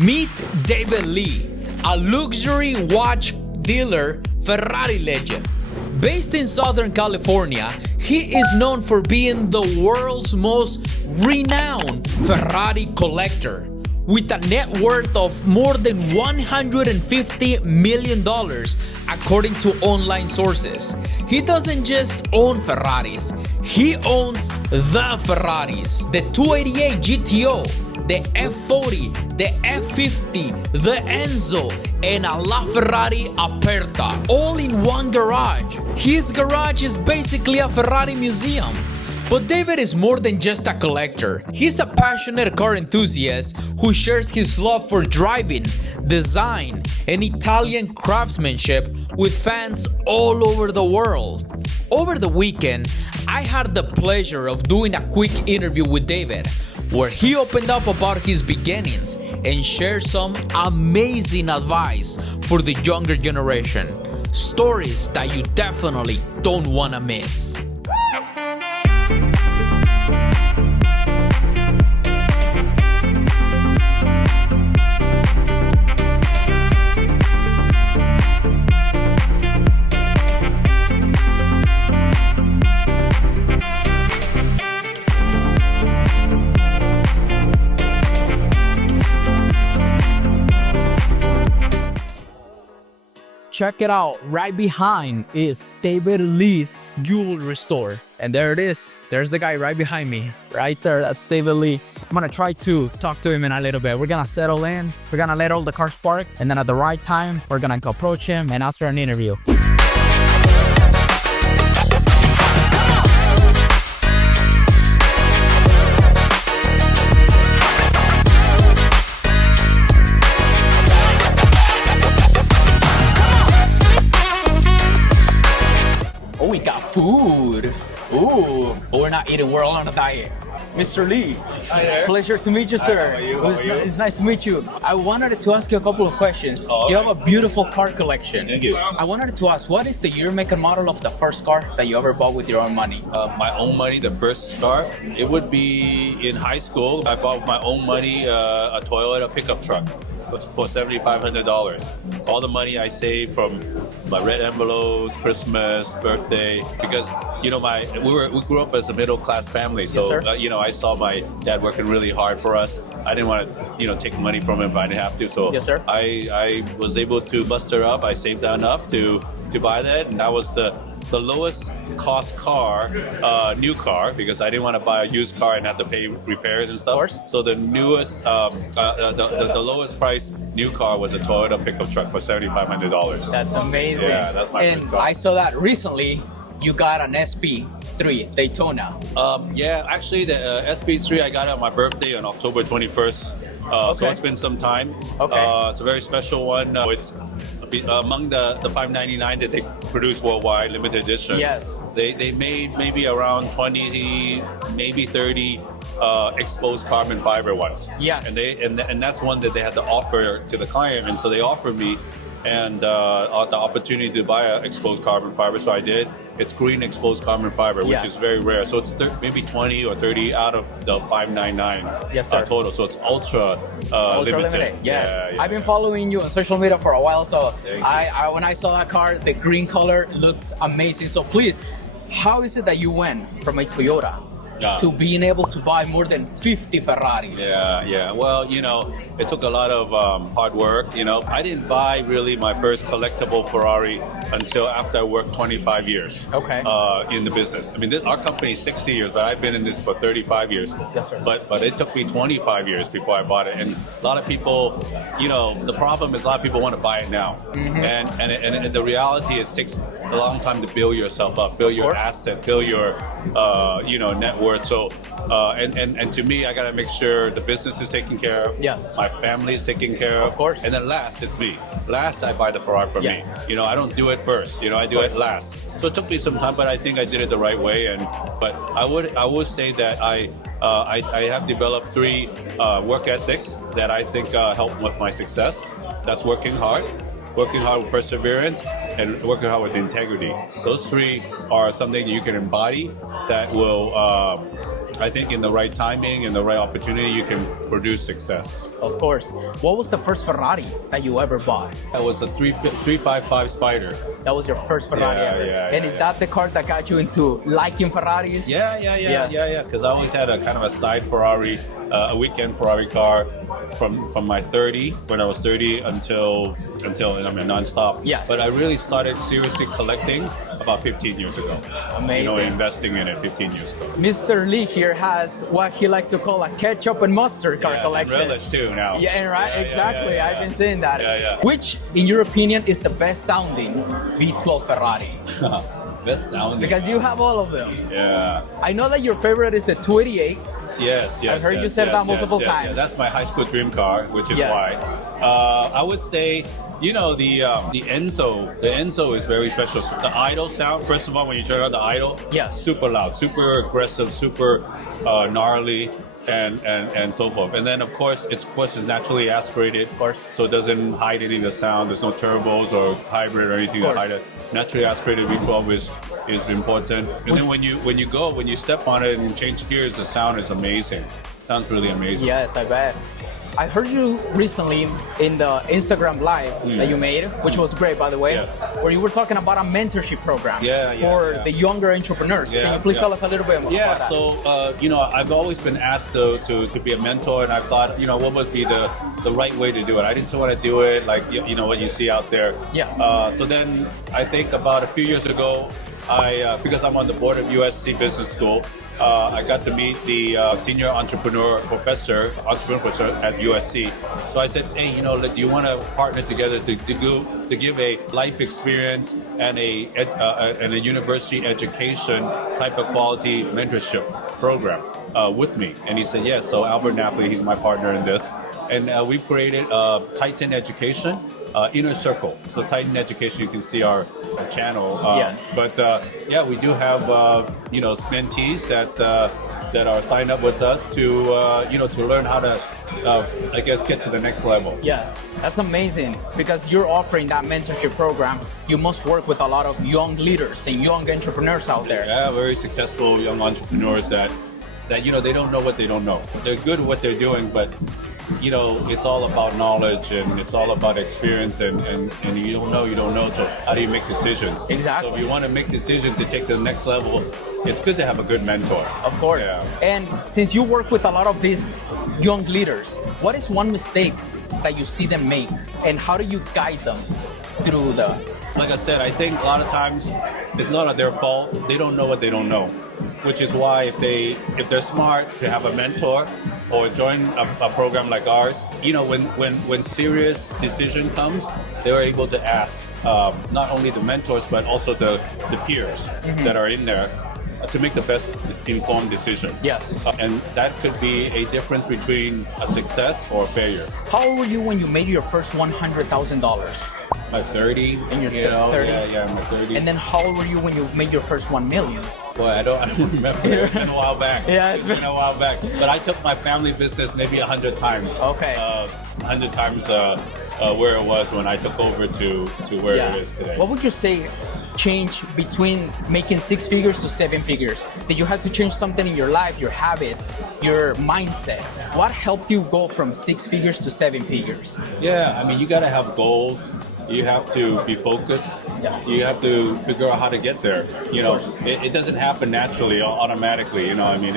Meet David Lee, a luxury watch dealer Ferrari legend. Based in Southern California, he is known for being the world's most renowned Ferrari collector. With a net worth of more than $150 million, according to online sources. He doesn't just own Ferraris, he owns the Ferraris, the 288 GTO, the F40, the F50, the Enzo, and a LaFerrari Aperta, all in one garage. His garage is basically a Ferrari museum. But David is more than just a collector. He's a passionate car enthusiast who shares his love for driving, design, and Italian craftsmanship with fans all over the world. Over the weekend, I had the pleasure of doing a quick interview with David, where he opened up about his beginnings and shared some amazing advice for the younger generation. Stories that you definitely don't want to miss. Check it out, right behind is David Lee's jewelry store. And there it is, there's the guy right behind me, right there, that's David Lee. I'm gonna try to talk to him in a little bit. We're gonna settle in, we're gonna let all the cars park, and then at the right time, we're gonna go approach him and ask for an interview. We got food. Ooh, but we're not eating, we're all on a diet. Mr. Lee, hi there. Pleasure to meet you, sir. Hi, how are you? It's nice to meet you. I wanted to ask you a couple of questions. You have a beautiful car collection. Thank you. I wanted to ask, what is the year, make, and model of the first car that you ever bought with your own money? My own money, the first car, it would be in high school. I bought with my own money a Toyota pickup truck. It was for $7,500. All the money I saved from my red envelopes, Christmas, birthday, because we grew up as a middle class family. So yes, I saw my dad working really hard for us. I didn't want to take money from him if I didn't have to. So yes, sir. I was able to muster up. I saved enough to buy that, and that was the lowest cost car, new car, because I didn't want to buy a used car and have to pay repairs and stuff. Of course. So the newest, the lowest price new car was a Toyota pickup truck for $7,500. That's amazing. Yeah, that's my and first car. I saw that recently you got an SP3 Daytona. Yeah, actually the SP3 I got it on my birthday on October 21st. So it's been some time. Okay. It's a very special one. It's among the 599 that they produce worldwide, limited edition. Yes. They made maybe around 20, maybe 30 exposed carbon fiber ones. Yes. And that's one that they had to offer to the client, and so they offered me the opportunity to buy an exposed carbon fiber, so I did. It's green exposed carbon fiber, which is very rare. So it's maybe 20 or 30 out of the 599 total. So it's ultra limited. Yes. Yeah, I've been following you on social media for a while, so when I saw that car, the green color looked amazing. So please, how is it that you went from a Toyota to being able to buy more than 50 Ferraris? Yeah. Well, it took a lot of hard work. I didn't buy really my first collectible Ferrari until after I worked 25 years in the business. I mean, our company is 60 years, but I've been in this for 35 years. Yes, sir. But it took me 25 years before I bought it. And a lot of people, the problem is a lot of people want to buy it now. Mm-hmm. And the reality is it takes a long time to build yourself up, build your asset, build your, net worth. So, and to me, I got to make sure the business is taken care of. Yes. My family is taken care of. Of course. And then last, it's me. Last, I buy the Ferrari for me. I don't do it first. I do it last. So it took me some time, but I think I did it the right way. But I would say that I have developed 3 work ethics that I think help with my success. That's working hard with perseverance, and working hard with integrity. Those 3 are something you can embody that will I think in the right timing, in the right opportunity, you can produce success. Of course. What was the first Ferrari that you ever bought? That was a 355 Spider. That was your first Ferrari ever. And is that the car that got you into liking Ferraris? Yeah. Because I always had a kind of a side Ferrari, a weekend Ferrari car from my 30, when I was 30 until I mean nonstop. Yes. But I really started seriously collecting about 15 years ago. Amazing. You know, investing in it 15 years ago. Mr. Lee here has what he likes to call a ketchup and mustard car collection. And relish too now. Yeah, right. Exactly. I've been saying that. Yeah. Which, in your opinion, is the best sounding V12 Ferrari? Best sounding. Because you have all of them. Yeah. I know that your favorite is the 288. Yes. I've heard you say that multiple times. Yeah. That's my high school dream car, which is why. I would say, you know, the Enzo. The Enzo is very special. So the idle sound, first of all, when you turn on the idle, super loud, super aggressive, super gnarly, and so forth. And then of course it's naturally aspirated, of course, so it doesn't hide any of the sound. There's no turbos or hybrid or anything to hide it. Naturally aspirated V12 is important. And then when you step on it and change gears, the sound is amazing. Sounds really amazing. Yes, I bet. I heard you recently in the Instagram live that you made, which was great, by the way, where you were talking about a mentorship program for the younger entrepreneurs. Can you please tell us a little bit more about that? So, you know, I've always been asked to be a mentor, and I thought, you know, what would be the right way to do it? I didn't want to do it like, you know, what you see out there. Yes. So then I think about a few years ago, because I'm on the board of USC Business School, I got to meet the senior entrepreneur professor at USC. So I said, hey, you know, do you want to partner together to give a life experience and a university education type of quality mentorship program with me? And he said yes. So Albert Napoli, he's my partner in this, and we've created Titan Education. Inner Circle. So Titan Education, you can see our channel. Yes. But we do have you know, mentees that are signed up with us to you know, to learn how to I guess get to the next level. Yes, that's amazing, because you're offering that mentorship program. You must work with a lot of young leaders and young entrepreneurs out there. Yeah, very successful young entrepreneurs that you know, they don't know what they don't know. They're good at what they're doing, but you know, it's all about knowledge and it's all about experience, and you don't know, so how do you make decisions? Exactly. So if you want to make decisions to take to the next level, it's good to have a good mentor. Of course. Yeah. And since you work with a lot of these young leaders, what is one mistake that you see them make, and how do you guide them through the... Like I said, I think a lot of times it's not their fault. They don't know what they don't know, which is why if they're smart to have a mentor or join a program like ours, you know, when serious decision comes, they are able to ask not only the mentors but also the peers that are in there to make the best informed decision. Yes. And that could be a difference between a success or a failure. How old were you when you made your first $100,000? My 30. In your 30? Yeah, my 30s. And then how old were you when you made your first 1 million? Boy, I don't remember. It's been a while back. Yeah, it's been a while back. But I took my family business maybe 100 times. Okay. 100 times where it was when I took over to where it is today. What would you say change between making 6 figures to 7 figures? Did you have to change something in your life, your habits, your mindset? What helped you go from 6 figures to 7 figures? Yeah, I mean, you got to have goals. You have to be focused. Yes. You have to figure out how to get there. You know, it doesn't happen naturally, automatically. You know, I mean,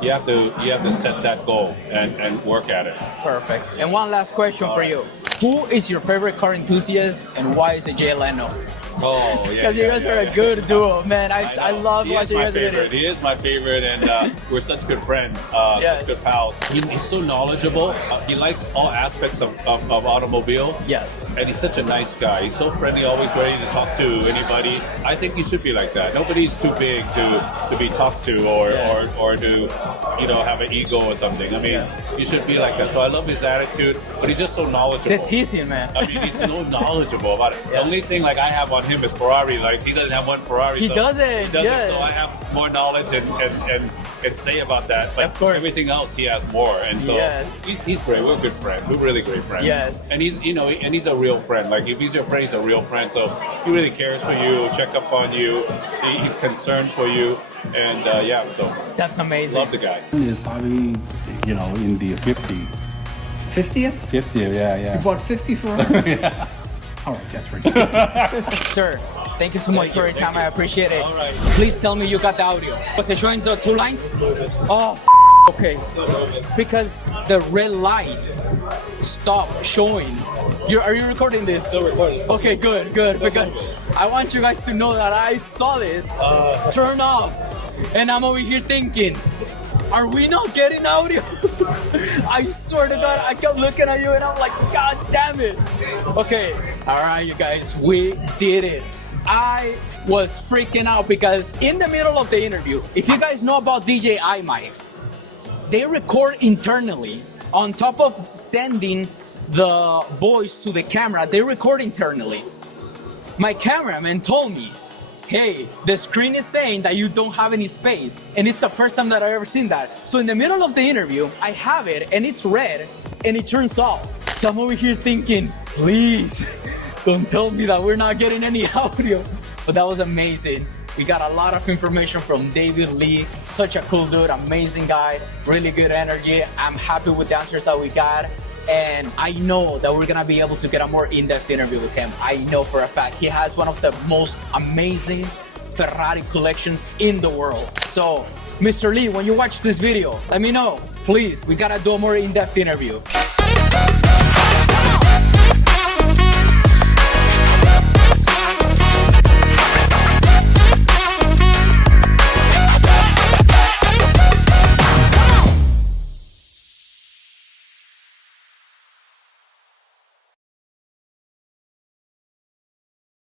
you have to set that goal and work at it. Perfect. And one last question for you: who is your favorite car enthusiast, and why is it Jay Leno? Oh, yeah. Because you guys are a good duo, man. I love watching you guys videos. He is my favorite, and we're such good friends, such good pals. He's so knowledgeable. He likes all aspects of automobile. Yes. And he's such a nice guy. He's so friendly, always ready to talk to anybody. I think he should be like that. Nobody's too big to be talked to or to you know, have an ego or something. I mean, you should be like that. So I love his attitude, but he's just so knowledgeable. They're teasing, man. I mean, he's so knowledgeable about it. The only thing like I have on him is Ferrari. Like he doesn't have one Ferrari. He doesn't. Yes. So I have more knowledge and say about that. But of course. Everything else he has more. And so he's great. We're good friends. We're really great friends. Yes. And he's, you know, and he's a real friend. Like if he's your friend, he's a real friend. So he really cares for you, check up on you. He's concerned for you. And yeah, so that's amazing. Love the guy. Is probably, you know, in the 50. 50th? 50th, yeah. You bought 50 Ferrari? Yeah. All right, that's ridiculous. Sir, thank you so much for your time. I appreciate it. All right. Please tell me you got the audio. Was it showing the 2 lines? Oh, okay. Because the red light stopped showing. Are you recording this? Still recording. Okay, good. Because I want you guys to know that I saw this turn off, and I'm over here thinking, are we not getting audio? I swear to God, I kept looking at you and I'm like, God damn it. Okay, all right, you guys, we did it. I was freaking out because in the middle of the interview, if you guys know about DJI mics, they record internally. On top of sending the voice to the camera, they record internally. My cameraman told me, hey, the screen is saying that you don't have any space. And it's the first time that I've ever seen that. So in the middle of the interview, I have it and it's red and it turns off. So I'm over here thinking, please don't tell me that we're not getting any audio. But that was amazing. We got a lot of information from David Lee. Such a cool dude, amazing guy, really good energy. I'm happy with the answers that we got. And I know that we're gonna be able to get a more in-depth interview with him. I know for a fact. He has one of the most amazing Ferrari collections in the world. So, Mr. Lee, when you watch this video, let me know. Please, we gotta do a more in-depth interview.